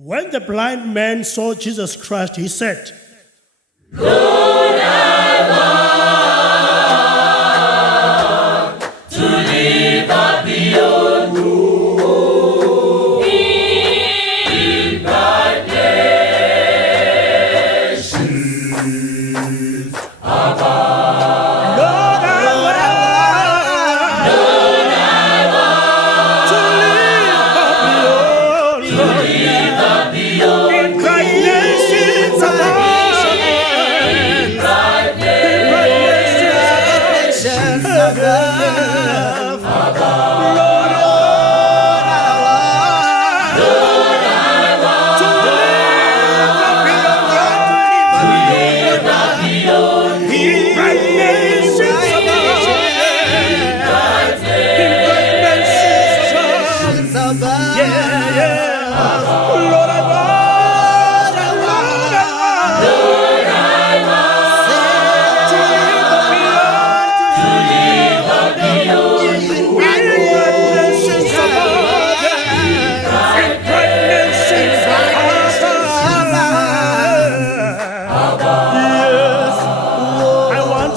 When the blind man saw Jesus Christ, he said, Lord, I want to live up beyond you in partnership above. Lord, I want to live up beyond in bright nations above.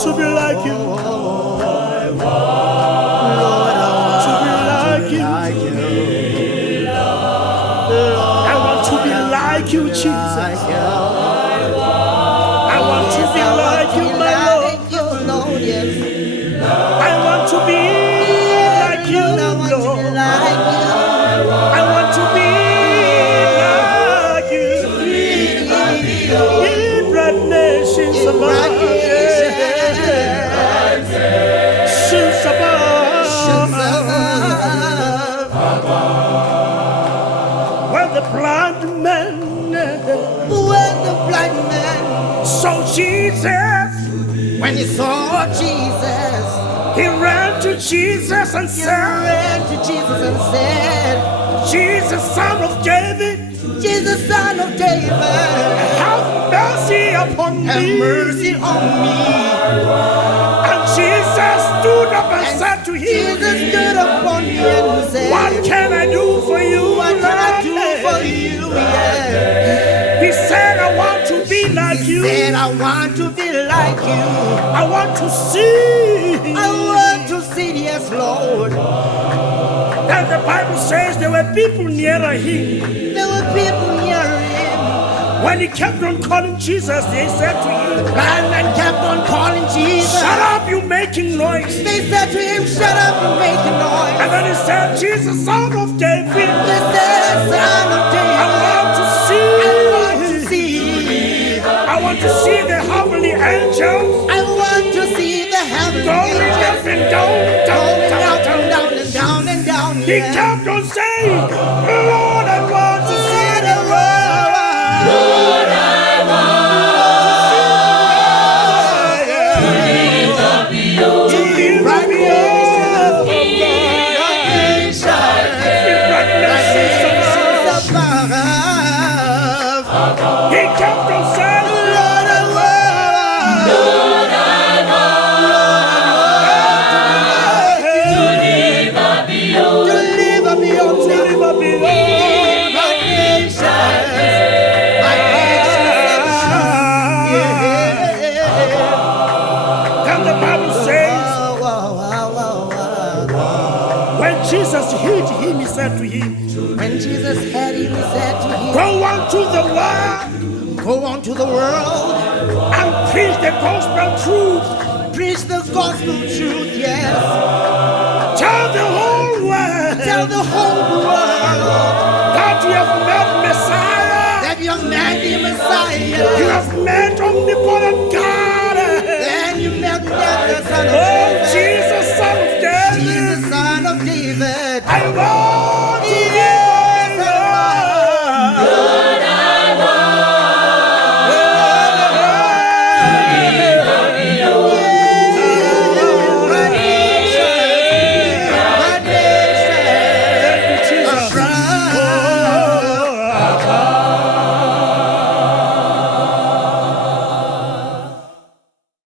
To be like you, Lord, I want to be like you. I want to be like you, Jesus. I want to be like you, my Lord. I want to be like you, Lord. I want to be like you. In bright nations above. When the blind man saw Jesus, when he saw Jesus, he ran to Jesus and said, Jesus, son of David, Jesus, son of David, have mercy upon me. have mercy on me. And Jesus stood up and said to him, Jesus stood upon me and said, what can I do for you? What can I do for you? Yeah. He said, I want to be like you. He said, I want to be like you. I want to see. I want to see, yes, Lord. And the Bible says there were people nearer him. There were people near him. When he kept on calling Jesus, they said to him, The blind man kept on calling Jesus. shut up, you making noise. They said to him, shut up, you're making noise. And then he said, Jesus, son of David, They said, son of David, I want to see. I want to see the heavenly angels I want to see the heavenly going up angels and down, going down, up down, and down. down and down and down. He kept on saying, Lord, I want to see the world. Lord, I want to live up beyond To live right beyond. He kept on saying, Lord, I want to live up beyond to live up beyond. And the Bible says, when Jesus healed him, he said to him, When Jesus had him, he said to him, go on to the world go on to the world, and preach the gospel truth. preach the gospel truth, yes. Tell the whole world Tell the whole world that you have met Messiah. that you have met the Messiah. You have met omnipotent God. Then you met the Son of Oh, David. Jesus, son of David. Jesus, son of David. I want